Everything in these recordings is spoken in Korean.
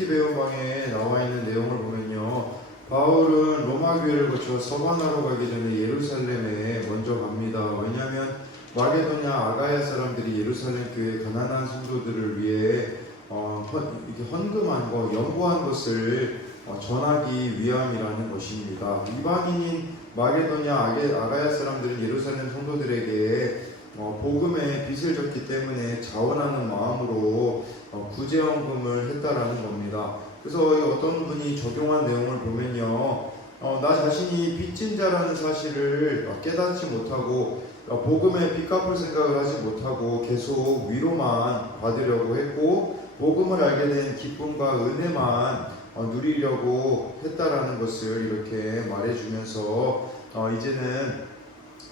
OTT 배우방에 나와 있는 내용을 보면요, 바울은 로마 교회를 거쳐 서바나로 가기 전에 예루살렘에 먼저 갑니다. 왜냐하면 마게도냐 아가야 사람들이 예루살렘 교회 가난한 성도들을 위해 이렇게 헌금한 거, 연구한 것을 전하기 위함이라는 것입니다. 이방인인 마게도냐 아가야 사람들은 예루살렘 성도들에게 복음의 빚을 졌기 때문에 자원하는 마음으로 구제헌금을 했다라는 겁니다. 그래서 어떤 분이 적용한 내용을 보면요, 나 자신이 빚진 자라는 사실을 깨닫지 못하고 복음의 빚 갚을 생각을 하지 못하고 계속 위로만 받으려고 했고 복음을 알게 된 기쁨과 은혜만 누리려고 했다라는 것을 이렇게 말해주면서 이제는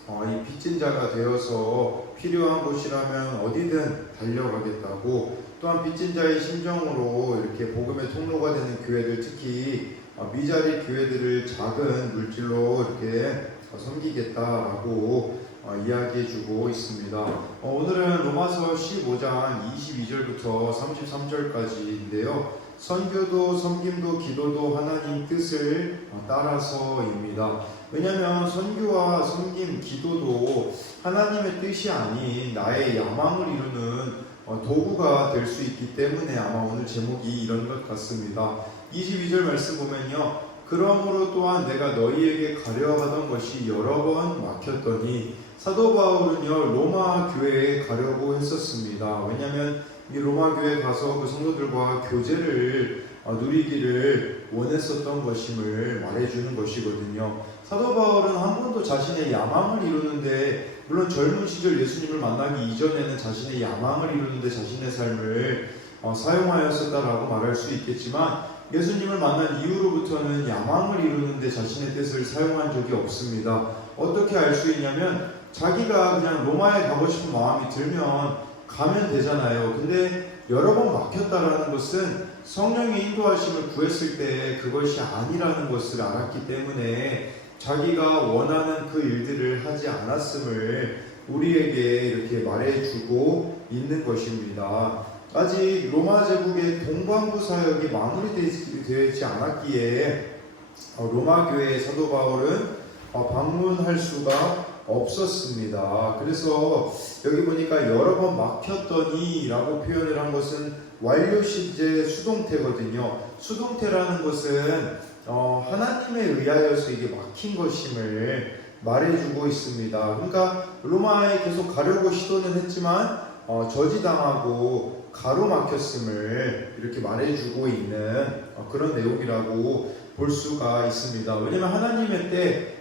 이 빚진 자가 되어서 필요한 곳이라면 어디든 달려가겠다고, 또한 빚진 자의 심정으로 이렇게 복음의 통로가 되는 교회들, 특히 미자리 교회들을 작은 물질로 이렇게 섬기겠다라고 이야기해주고 있습니다. 오늘은 로마서 15장 22절부터 33절까지인데요. 선교도 섬김도 기도도 하나님 뜻을 따라서입니다. 왜냐하면 선교와 섬김, 기도도 하나님의 뜻이 아닌 나의 야망을 이루는 도구가 될 수 있기 때문에 아마 오늘 제목이 이런 것 같습니다. 22절 말씀 보면요, 그러므로 또한 내가 너희에게 가려 하던 것이 여러 번 막혔더니, 사도 바울은요 로마 교회에 가려고 했었습니다. 왜냐하면 이 로마 교회에 가서 그 성도들과 교제를 누리기를 원했었던 것임을 말해주는 것이거든요. 사도 바울은 한 번도 자신의 야망을 이루는데, 물론 젊은 시절 예수님을 만나기 이전에는 자신의 야망을 이루는데 자신의 삶을 사용하였었다라고 말할 수 있겠지만, 예수님을 만난 이후로부터는 야망을 이루는데 자신의 뜻을 사용한 적이 없습니다. 어떻게 알 수 있냐면, 자기가 그냥 로마에 가고 싶은 마음이 들면 가면 되잖아요. 근데 여러 번 막혔다라는 것은 성령의 인도하심을 구했을 때 그것이 아니라는 것을 알았기 때문에 자기가 원하는 그 일들을 하지 않았음을 우리에게 이렇게 말해주고 있는 것입니다. 아직 로마 제국의 동방부 사역이 마무리되어 있지 않았기에 로마 교회의 사도 바울은 방문할 수가 없었습니다. 그래서 여기 보니까 여러 번 막혔더니 라고 표현을 한 것은 완료 시제 수동태거든요. 수동태라는 것은 하나님에 의하여서 이게 막힌 것임을 말해주고 있습니다. 그러니까 로마에 계속 가려고 시도는 했지만 저지당하고 가로막혔음을 이렇게 말해주고 있는 그런 내용이라고 볼 수가 있습니다. 왜냐하면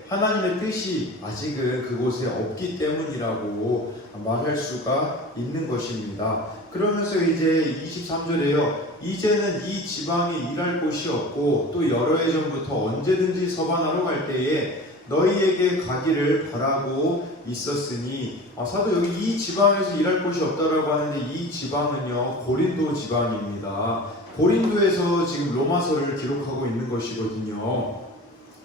하나님의 뜻이 아직은 그곳에 없기 때문이라고 말할 수가 있는 것입니다. 그러면서 이제 23절에요. 이제는 이 지방에 일할 곳이 없고 또 여러 해 전부터 언제든지 서바나로 갈 때에 너희에게 가기를 바라고 있었으니, 사도 여기 이 지방에서 일할 곳이 없다라고 하는데 이 지방은요 고린도 지방입니다. 고린도에서 지금 로마서를 기록하고 있는 것이거든요.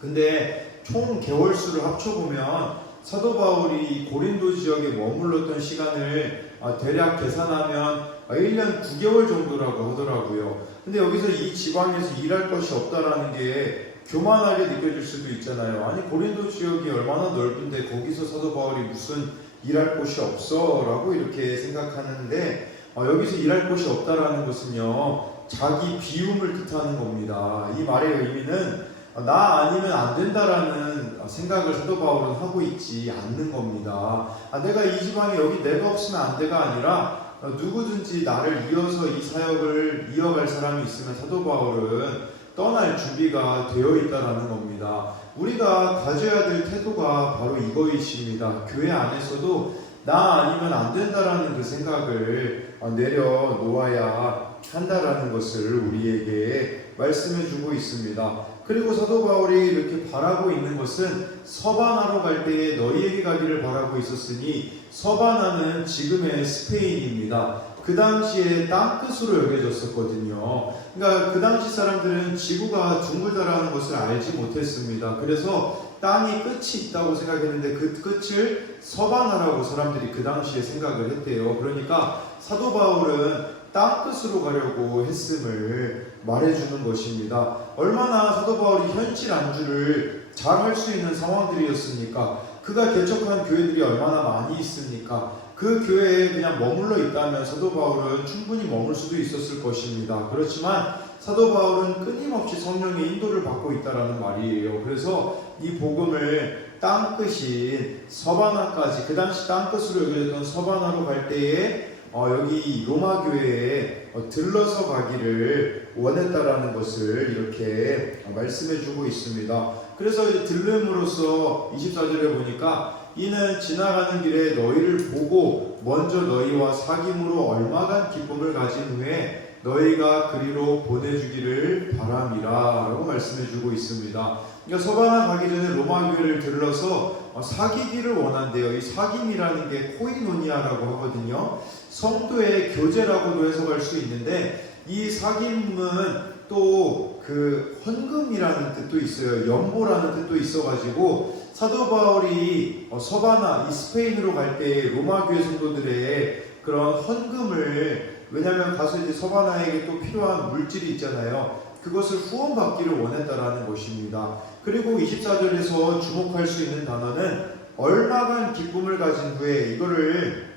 근데 총 개월수를 합쳐보면 사도 바울이 고린도 지역에 머물렀던 시간을 대략 계산하면 1년 9개월 정도라고 하더라고요. 근데 여기서 이 지방에서 일할 것이 없다라는 게 교만하게 느껴질 수도 있잖아요. 아니 고린도 지역이 얼마나 넓은데 거기서 사도 바울이 무슨 일할 곳이 없어? 라고 이렇게 생각하는데 여기서 일할 곳이 없다라는 것은요 자기 비움을 뜻하는 겁니다. 이 말의 의미는 나 아니면 안 된다라는 생각을 사도 바울은 하고 있지 않는 겁니다. 내가 이 지방에 여기 내가 없으면 안 돼가 아니라 누구든지 나를 이어서 이 사역을 이어갈 사람이 있으면 사도 바울은 떠날 준비가 되어 있다라는 겁니다. 우리가 가져야 될 태도가 바로 이거이십니다. 교회 안에서도 나 아니면 안 된다라는 그 생각을 내려놓아야 한다라는 것을 우리에게 말씀해 주고 있습니다. 그리고 사도 바울이 이렇게 바라고 있는 것은 서바나로 갈 때에 너희에게 가기를 바라고 있었으니, 서바나는 지금의 스페인입니다. 그 당시에 땅끝으로 여겨졌었거든요. 그러니까 그 당시 사람들은 지구가 둥글다라는 것을 알지 못했습니다. 그래서 땅이 끝이 있다고 생각했는데 그 끝을 서바나라고 사람들이 그 당시에 생각을 했대요. 그러니까 사도 바울은 땅끝으로 가려고 했음을 말해주는 것입니다. 얼마나 사도 바울이 현실 안주를 잘 할 수 있는 상황들이었습니까? 그가 개척한 교회들이 얼마나 많이 있습니까? 그 교회에 그냥 머물러 있다면 사도 바울은 충분히 머물 수도 있었을 것입니다. 그렇지만 사도 바울은 끊임없이 성령의 인도를 받고 있다라는 말이에요. 그래서 이 복음을 땅끝인 서바나까지, 그 당시 땅끝으로 여겨졌던 서바나로 갈 때에 여기 로마 교회에 들러서 가기를 원했다라는 것을 이렇게 말씀해주고 있습니다. 그래서 이제 들름으로써 24절에 보니까 이는 지나가는 길에 너희를 보고 먼저 너희와 사귐으로 얼마간 기쁨을 가진 후에 너희가 그리로 보내주기를 바람이라 라고 말씀해주고 있습니다. 그러니까 서바나 가기 전에 로마 교회를 들러서 사귀기를 원한대요. 이 사귐이라는 게 코이노니아라고 하거든요. 성도의 교제라고도 해석할 수 있는데, 이 사귐은 또 그 헌금이라는 뜻도 있어요. 연보라는 뜻도 있어가지고 사도 바울이 서바나, 이 스페인으로 갈 때 로마 교회 성도들의 그런 헌금을, 왜냐하면 가서 이제 서바나에게 또 필요한 물질이 있잖아요. 그것을 후원받기를 원했다라는 것입니다. 그리고 24절에서 주목할 수 있는 단어는 얼마간 기쁨을 가진 후에, 이거를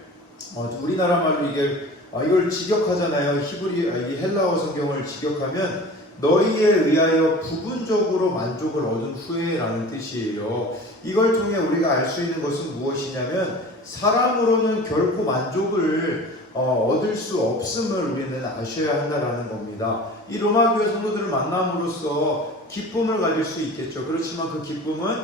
우리나라 말로 이걸 직역하잖아요. 이 헬라어 성경을 직역하면 너희에 의하여 부분적으로 만족을 얻은 후에라는 뜻이에요. 이걸 통해 우리가 알 수 있는 것은 무엇이냐면, 사람으로는 결코 만족을 얻을 수 없음을 우리는 아셔야 한다라는 겁니다. 이 로마 교회 성도들을 만남으로써 기쁨을 가질 수 있겠죠. 그렇지만 그 기쁨은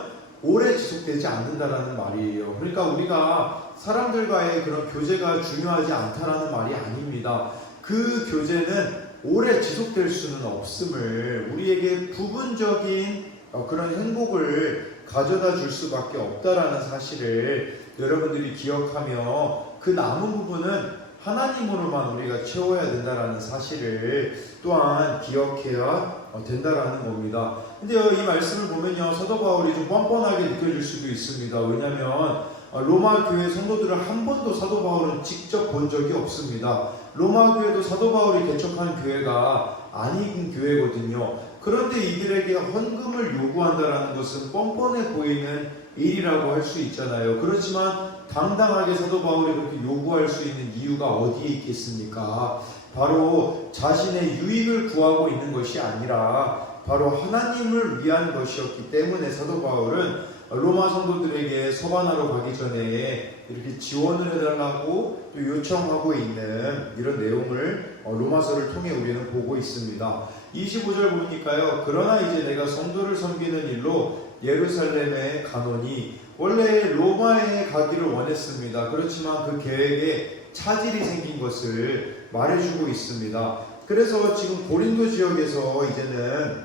오래 지속되지 않는다라는 말이에요. 그러니까 우리가 사람들과의 그런 교제가 중요하지 않다라는 말이 아닙니다. 그 교제는 오래 지속될 수는 없음을, 우리에게 부분적인 그런 행복을 가져다 줄 수밖에 없다라는 사실을 여러분들이 기억하며, 그 남은 부분은 하나님으로만 우리가 채워야 된다라는 사실을 또한 기억해야 된다라는 겁니다. 근데 이 말씀을 보면요, 사도 바울이 좀 뻔뻔하게 느껴질 수도 있습니다. 왜냐하면 로마 교회 성도들을 한 번도 사도 바울은 직접 본 적이 없습니다. 로마 교회도 사도 바울이 개척한 교회가 아닌 교회거든요. 그런데 이들에게 헌금을 요구한다라는 것은 뻔뻔해 보이는 일이라고 할 수 있잖아요. 그렇지만 당당하게 사도 바울이 그렇게 요구할 수 있는 이유가 어디에 있겠습니까? 바로 자신의 유익을 구하고 있는 것이 아니라 바로 하나님을 위한 것이었기 때문에 사도 바울은 로마 성도들에게 서바나로 가기 전에 이렇게 지원을 해달라고 또 요청하고 있는 이런 내용을 로마서를 통해 우리는 보고 있습니다. 25절 보니까요, 그러나 이제 내가 성도를 섬기는 일로 예루살렘에 가노니, 원래 로마에 가기를 원했습니다. 그렇지만 그 계획에 차질이 생긴 것을 말해주고 있습니다. 그래서 지금 고린도 지역에서 이제는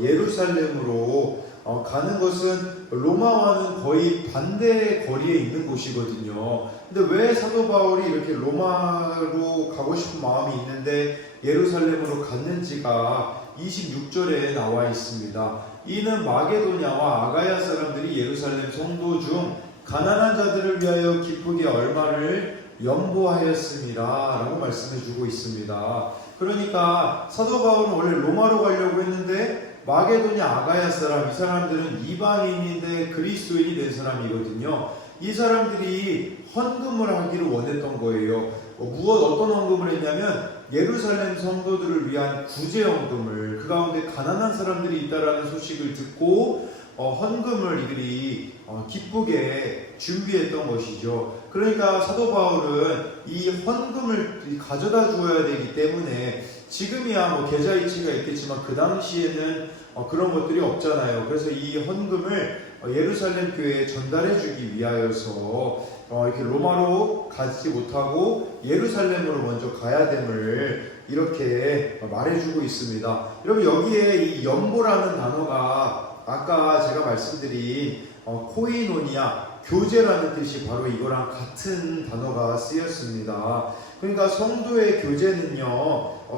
예루살렘으로 가는 것은 로마와는 거의 반대 거리에 있는 곳이거든요. 근데 왜 사도 바울이 이렇게 로마로 가고 싶은 마음이 있는데 예루살렘으로 갔는지가 26절에 나와 있습니다. 이는 마게도냐와 아가야 사람들이 예루살렘 성도 중 가난한 자들을 위하여 기쁘게 얼마를 연보하였습니다 라고 말씀해주고 있습니다. 그러니까 사도 바울은 원래 로마로 가려고 했는데 마게도냐 아가야 사람, 이 사람들은 이방인인데 그리스도인이 된 사람이거든요. 이 사람들이 헌금을 하기를 원했던 거예요. 어떤 헌금을 했냐면 예루살렘 성도들을 위한 구제헌금을, 그 가운데 가난한 사람들이 있다라는 소식을 듣고 헌금을 이들이 기쁘게 준비했던 것이죠. 그러니까 사도 바울은 이 헌금을 가져다 주어야 되기 때문에, 지금이야 계좌이체가 있겠지만 그 당시에는 그런 것들이 없잖아요. 그래서 이 헌금을 예루살렘 교회에 전달해 주기 위하여서 이렇게 로마로 가지 못하고 예루살렘으로 먼저 가야 됨을 이렇게 말해주고 있습니다. 여러분, 여기에 이 연보라는 단어가 아까 제가 말씀드린 코이노니아, 교제라는 뜻이 바로 이거랑 같은 단어가 쓰였습니다. 그러니까 성도의 교제는요,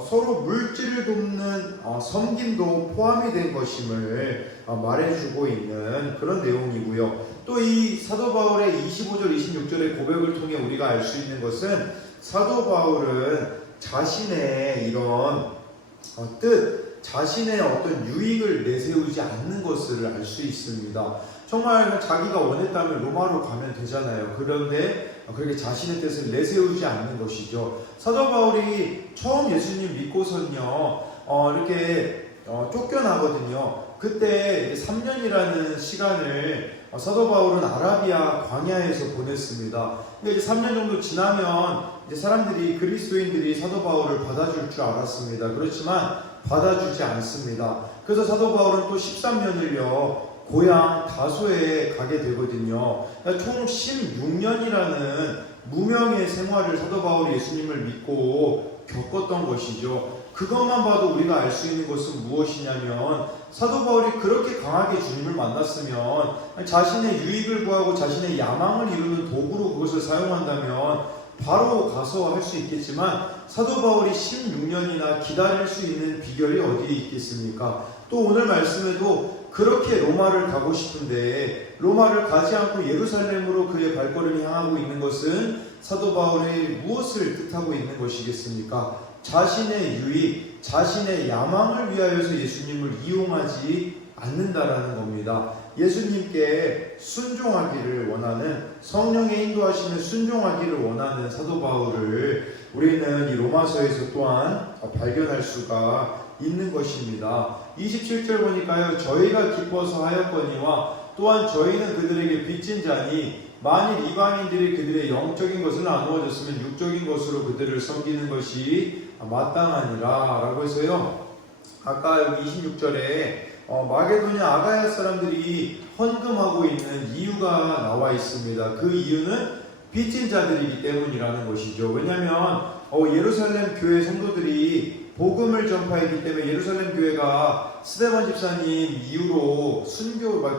서로 물질을 돕는 섬김도 포함이 된 것임을 말해주고 있는 그런 내용이고요. 또 이 사도 바울의 25절, 26절의 고백을 통해 우리가 알 수 있는 것은, 사도 바울은 자신의 이런 뜻, 자신의 어떤 유익을 내세우지 않는 것을 알 수 있습니다. 정말 자기가 원했다면 로마로 가면 되잖아요. 그런데 그렇게 자신의 뜻을 내세우지 않는 것이죠. 사도 바울이 처음 예수님 믿고선요, 이렇게 쫓겨나거든요. 그때 3년이라는 시간을 사도 바울은 아라비아 광야에서 보냈습니다. 근데 이제 3년 정도 지나면 이제 사람들이, 그리스도인들이 사도 바울을 받아줄 줄 알았습니다. 그렇지만 받아주지 않습니다. 그래서 사도 바울은 또 13년을요 고향 다소에 가게 되거든요. 총 16년이라는 무명의 생활을 사도 바울이 예수님을 믿고 겪었던 것이죠. 그것만 봐도 우리가 알 수 있는 것은 무엇이냐면, 사도 바울이 그렇게 강하게 주님을 만났으면 자신의 유익을 구하고 자신의 야망을 이루는 도구로 그것을 사용한다면 바로 가서 할 수 있겠지만, 사도 바울이 16년이나 기다릴 수 있는 비결이 어디에 있겠습니까? 또 오늘 말씀에도 그렇게 로마를 가고 싶은데 로마를 가지 않고 예루살렘으로 그의 발걸음이 향하고 있는 것은 사도 바울이 무엇을 뜻하고 있는 것이겠습니까? 자신의 유익, 자신의 야망을 위하여서 예수님을 이용하지 않는다라는 겁니다. 예수님께 순종하기를 원하는, 성령의 인도하심에 순종하기를 원하는 사도 바울을 우리는 이 로마서에서 또한 발견할 수가 있는 것입니다. 27절 보니까요, 저희가 기뻐서 하였거니와 또한 저희는 그들에게 빚진 자니 만일 이방인들이 그들의 영적인 것을 나누어줬으면 육적인 것으로 그들을 섬기는 것이 마땅하니라 라고 해서요, 아까 여기 26절에 마게도냐 아가야 사람들이 헌금하고 있는 이유가 나와 있습니다. 그 이유는 빚진 자들이기 때문이라는 것이죠. 왜냐하면 예루살렘 교회 성도들이 복음을 전파했기 때문에 예루살렘 교회가 스데반 집사님 이후로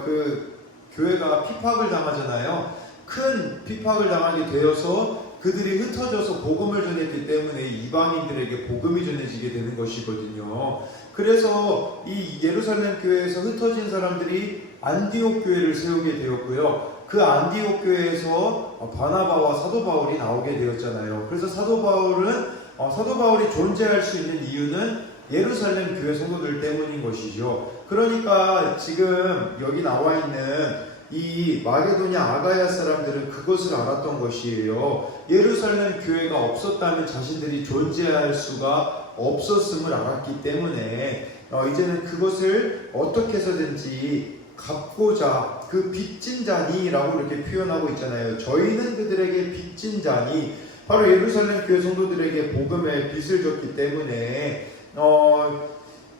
그 교회가 핍박을 당하잖아요. 큰 핍박을 당하게 되어서 그들이 흩어져서 복음을 전했기 때문에 이방인들에게 복음이 전해지게 되는 것이거든요. 그래서 이 예루살렘 교회에서 흩어진 사람들이 안디옥 교회를 세우게 되었고요. 그 안디옥 교회에서 바나바와 사도 바울이 나오게 되었잖아요. 그래서 사도 바울이 존재할 수 있는 이유는 예루살렘 교회 성도들 때문인 것이죠. 그러니까 지금 여기 나와 있는 이 마게도냐 아가야 사람들은 그것을 알았던 것이에요. 예루살렘 교회가 없었다면 자신들이 존재할 수가 없었음을 알았기 때문에 이제는 그것을 어떻게 해서든지 갚고자, 그 빚진 자니라고 이렇게 표현하고 있잖아요. 저희는 그들에게 빚진 자니, 바로 예루살렘 교회 성도들에게 복음의 빚을 줬기 때문에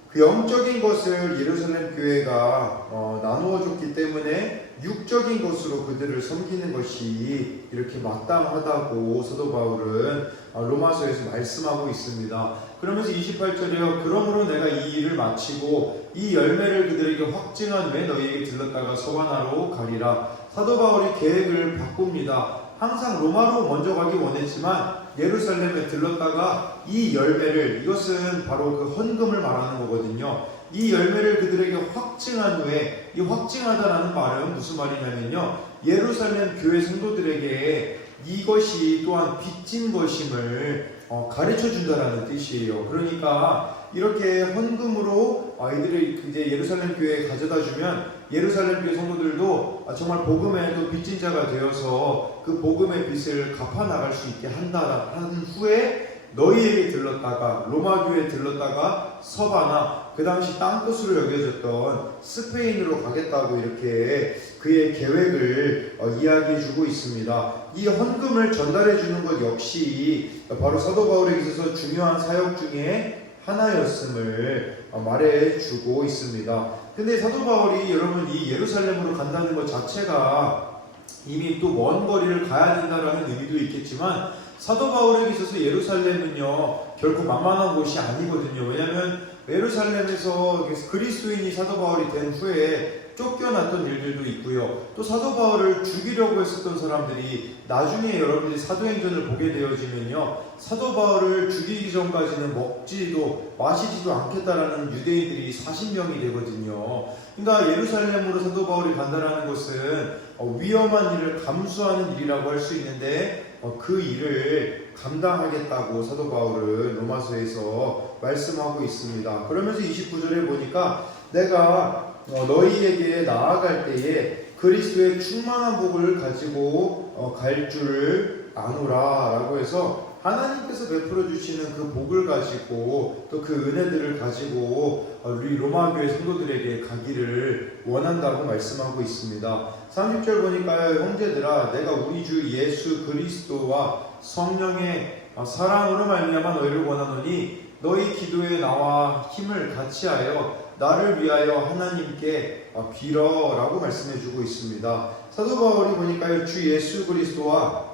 그 영적인 것을 예루살렘 교회가 나누어 줬기 때문에 육적인 것으로 그들을 섬기는 것이 이렇게 마땅하다고 사도 바울은 로마서에서 말씀하고 있습니다. 그러면서 28절에요. 그러므로 내가 이 일을 마치고 이 열매를 그들에게 확증한 후에 너희에게 들렀다가 서바나로 가리라. 사도 바울이 계획을 바꿉니다. 항상 로마로 먼저 가기 원했지만 예루살렘에 들렀다가 이 열매를, 이것은 바로 그 헌금을 말하는 거거든요. 이 열매를 그들에게 확증한 후에, 이 확증하다라는 말은 무슨 말이냐면요, 예루살렘 교회 성도들에게 이것이 또한 빚진 것임을 가르쳐 준다라는 뜻이에요. 그러니까 이렇게 헌금으로 아이들을 이제 예루살렘 교회에 가져다 주면 예루살렘 교회 성도들도 정말 복음에도 빚진 자가 되어서 그 복음의 빚을 갚아 나갈 수 있게 한다라는 후에 너희에게 들렀다가, 로마 교회에 들렀다가 서바나, 그 당시 땅끝으로 여겨졌던 스페인으로 가겠다고 이렇게 그의 계획을 이야기해주고 있습니다. 이 헌금을 전달해주는 것 역시 바로 사도 바울에게 있어서 중요한 사역 중에 하나였음을 말해주고 있습니다. 근데 사도 바울이, 여러분, 이 예루살렘으로 간다는 것 자체가 이미 또 먼 거리를 가야 된다는 의미도 있겠지만, 사도 바울에게 있어서 예루살렘은요 결코 만만한 곳이 아니거든요. 왜냐하면 예루살렘에서 그리스도인이 사도 바울이 된 후에 쫓겨났던 일들도 있고요. 또 사도 바울을 죽이려고 했었던 사람들이 나중에 여러분들이 사도행전을 보게 되어지면요, 사도 바울을 죽이기 전까지는 먹지도 마시지도 않겠다라는 유대인들이 40명이 되거든요. 그러니까 예루살렘으로 사도 바울이 간다라는 것은 위험한 일을 감수하는 일이라고 할 수 있는데 그 일을 감당하겠다고 사도 바울은 로마서에서 말씀하고 있습니다. 그러면서 29절에 보니까 내가 너희에게 나아갈 때에 그리스도의 충만한 복을 가지고 갈 줄을 아노라 라고 해서 하나님께서 베풀어 주시는 그 복을 가지고 또 그 은혜들을 가지고 우리 로마 교회 성도들에게 가기를 원한다고 말씀하고 있습니다. 30절 보니까요, 형제들아 내가 우리 주 예수 그리스도와 성령의 사랑으로 말미암아 너희를 원하노니 너희 기도에 나와 힘을 같이하여 나를 위하여 하나님께 빌어라고 말씀해주고 있습니다. 사도 바울이 보니까요, 주 예수 그리스도와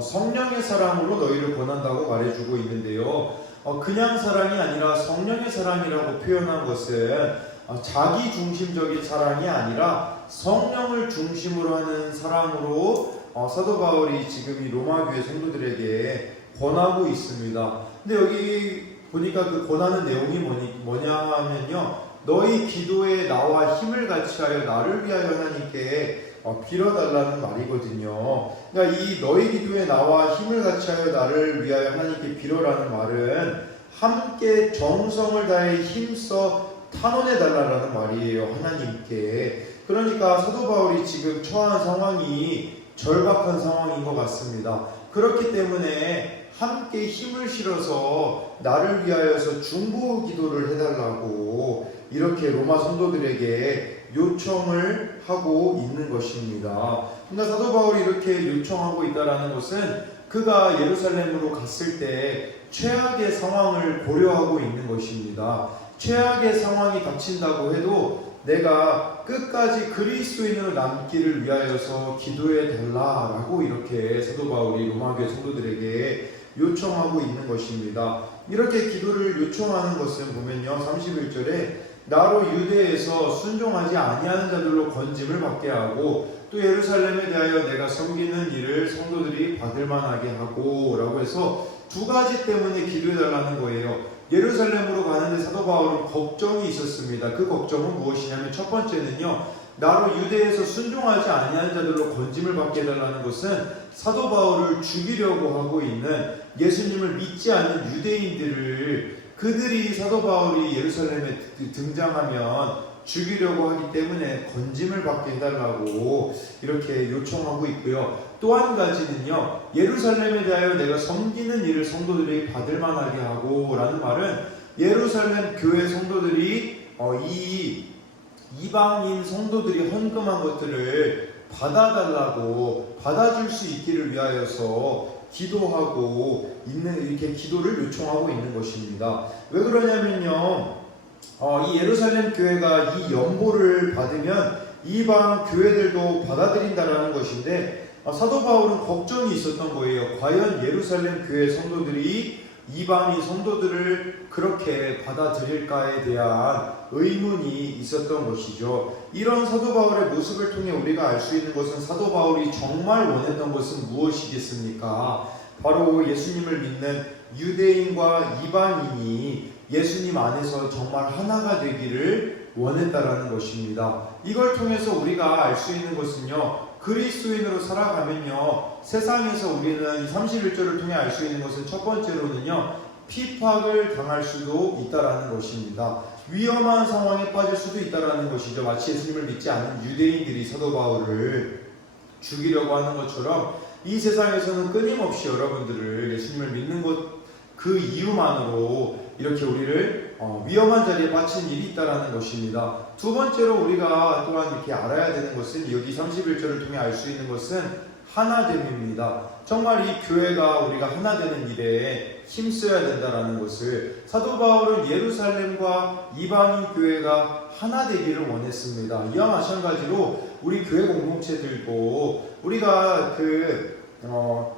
성령의 사랑으로 너희를 권한다고 말해주고 있는데요, 그냥 사랑이 아니라 성령의 사랑이라고 표현한 것은 자기 중심적인 사랑이 아니라 성령을 중심으로 하는 사랑으로 사도 바울이 지금 이 로마 교회 성도들에게 권하고 있습니다. 근데 여기 보니까 그 권하는 내용이 뭐냐 하면요, 너희 기도에 나와 힘을 같이하여 나를 위하여 하나님께 빌어달라는 말이거든요. 그러니까 이 너희 기도에 나와 힘을 같이하여 나를 위하여 하나님께 빌어라는 말은 함께 정성을 다해 힘써 탄원해달라는 말이에요, 하나님께. 그러니까 사도 바울이 지금 처한 상황이 절박한 상황인 것 같습니다. 그렇기 때문에 함께 힘을 실어서 나를 위하여서 중보 기도를 해달라고 이렇게 로마 성도들에게 요청을 하고 있는 것입니다. 그러니까 사도 바울이 이렇게 요청하고 있다는 것은 그가 예루살렘으로 갔을 때 최악의 상황을 고려하고 있는 것입니다. 최악의 상황이 닥친다고 해도 내가 끝까지 그리스도인으로 남기를 위하여서 기도해 달라라고 이렇게 사도 바울이 로마교회 성도들에게 요청하고 있는 것입니다. 이렇게 기도를 요청하는 것은 보면요, 31절에 나로 유대에서 순종하지 아니하는 자들로 건짐을 받게 하고 또 예루살렘에 대하여 내가 섬기는 일을 성도들이 받을 만하게 하고 라고 해서 두 가지 때문에 기도해달라는 거예요. 예루살렘으로 가는데 사도 바울은 걱정이 있었습니다. 그 걱정은 무엇이냐면 첫 번째는요, 나로 유대에서 순종하지 아니하는 자들로 건짐을 받게 해달라는 것은 사도 바울을 죽이려고 하고 있는 예수님을 믿지 않는 유대인들을, 그들이 사도 바울이 예루살렘에 등장하면 죽이려고 하기 때문에 건짐을 받게 해달라고 이렇게 요청하고 있고요. 또 한 가지는요, 예루살렘에 대하여 내가 섬기는 일을 성도들이 받을 만하게 하고 라는 말은 예루살렘 교회 성도들이 이 이방인 성도들이 헌금한 것들을 받아달라고, 받아줄 수 있기를 위하여서 기도하고 있는, 이렇게 기도를 요청하고 있는 것입니다. 왜 그러냐면요, 이 예루살렘 교회가 이 연보를 받으면 이방 교회들도 받아들인다라는 것인데, 사도 바울은 걱정이 있었던 거예요. 과연 예루살렘 교회 성도들이 이방인 성도들을 그렇게 받아들일까에 대한 의문이 있었던 것이죠. 이런 사도 바울의 모습을 통해 우리가 알 수 있는 것은 사도 바울이 정말 원했던 것은 무엇이겠습니까? 바로 예수님을 믿는 유대인과 이방인이 예수님 안에서 정말 하나가 되기를 원했다라는 것입니다. 이걸 통해서 우리가 알 수 있는 것은요, 그리스도인으로 살아가면요, 세상에서 우리는 31절을 통해 알 수 있는 것은 첫 번째로는요, 핍박을 당할 수도 있다라는 것입니다. 위험한 상황에 빠질 수도 있다라는 것이죠. 마치 예수님을 믿지 않는 유대인들이 사도 바울을 죽이려고 하는 것처럼 이 세상에서는 끊임없이 여러분들을 예수님을 믿는 것 그 이유만으로 이렇게 우리를 위험한 자리에 빠진 일이 있다라는 것입니다. 두 번째로 우리가 또한 이렇게 알아야 되는 것은, 여기 31절을 통해 알 수 있는 것은 하나됨입니다. 정말 이 교회가 우리가 하나 되는 일에 힘써야 된다라는 것을, 사도 바울은 예루살렘과 이방인 교회가 하나 되기를 원했습니다. 이와 마찬가지로 우리 교회 공동체들도 우리가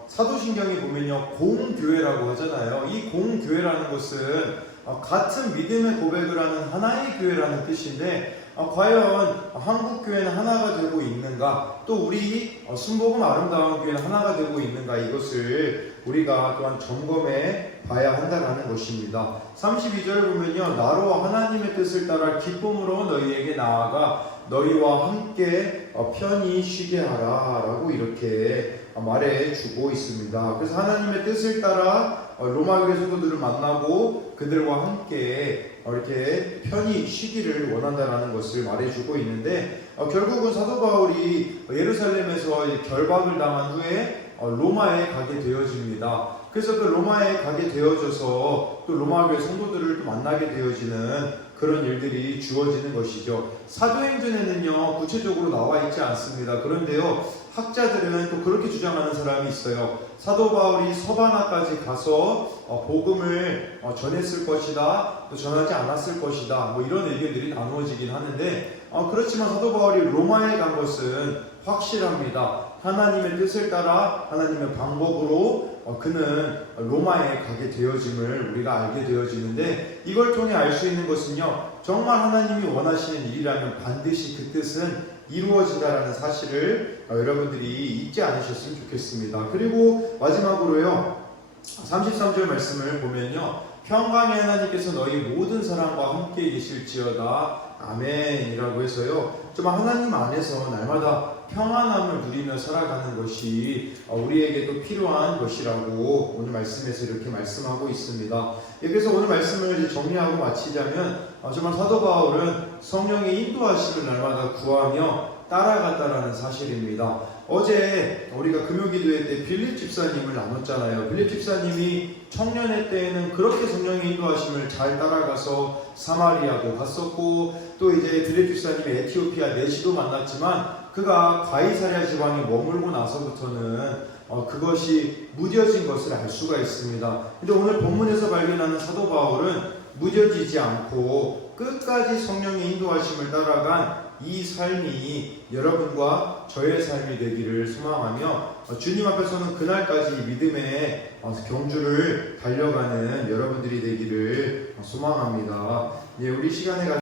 사도신경에 보면요, 공교회라고 하잖아요. 이 공교회라는 것은 같은 믿음의 고백을 하는 하나의 교회라는 뜻인데, 과연 한국교회는 하나가 되고 있는가, 또 우리 순복음 아름다운 교회는 하나가 되고 있는가, 이것을 우리가 또한 점검해 봐야 한다는 것입니다. 32절 보면요, 나로 하나님의 뜻을 따라 기쁨으로 너희에게 나아가 너희와 함께 편히 쉬게 하라 라고 이렇게 말해주고 있습니다. 그래서 하나님의 뜻을 따라 로마 교회 성도들을 만나고 그들과 함께 이렇게 편히 쉬기를 원한다라는 것을 말해주고 있는데, 결국은 사도 바울이 예루살렘에서 결박을 당한 후에 로마에 가게 되어집니다. 그래서 그 로마에 가게 되어져서 또 로마 교회 성도들을 또 만나게 되어지는 그런 일들이 주어지는 것이죠. 사도행전에는요 구체적으로 나와 있지 않습니다. 그런데요 학자들은 또 그렇게 주장하는 사람이 있어요. 사도 바울이 서바나까지 가서 복음을 전했을 것이다, 또 전하지 않았을 것이다, 뭐 이런 의견들이 나누어지긴 하는데, 그렇지만 사도 바울이 로마에 간 것은 확실합니다. 하나님의 뜻을 따라 하나님의 방법으로 그는 로마에 가게 되어짐을 우리가 알게 되어지는데, 이걸 통해 알 수 있는 것은요 정말 하나님이 원하시는 일이라면 반드시 그 뜻은 이루어진다라는 사실을 여러분들이 잊지 않으셨으면 좋겠습니다. 그리고 마지막으로요 33절 말씀을 보면요, 평강의 하나님께서 너희 모든 사람과 함께 계실지어다 아멘이라고 해서요, 정말 하나님 안에서 날마다 평안함을 누리며 살아가는 것이 우리에게 또 필요한 것이라고 오늘 말씀에서 이렇게 말씀하고 있습니다. 그래서 오늘 말씀을 이제 정리하고 마치자면, 정말 사도 바울은 성령의 인도하심을 날마다 구하며 따라갔다라는 사실입니다. 어제 우리가 금요기도회 때 빌립 집사님을 나눴잖아요. 빌립 집사님이 청년회 때에는 그렇게 성령의 인도하심을 잘 따라가서 사마리아도 갔었고, 또 이제 빌립 집사님이 에티오피아 내시도 만났지만 그가 가이사랴 지방에 머물고 나서부터는 그것이 무뎌진 것을 알 수가 있습니다. 근데 오늘 본문에서 발견하는 사도 바울은 무뎌지지 않고 끝까지 성령의 인도하심을 따라간 이 삶이 여러분과 저의 삶이 되기를 소망하며, 주님 앞에서는 그날까지 믿음의 경주를 달려가는 여러분들이 되기를 소망합니다. 우리 시간에